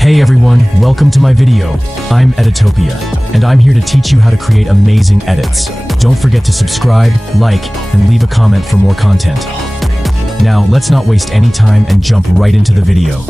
Hey everyone, welcome to my video. I'm Editopia, and I'm here to teach you how to create amazing edits. Don't forget to subscribe, like, and leave a comment for more content. Now, let's not waste any time and jump right into the video.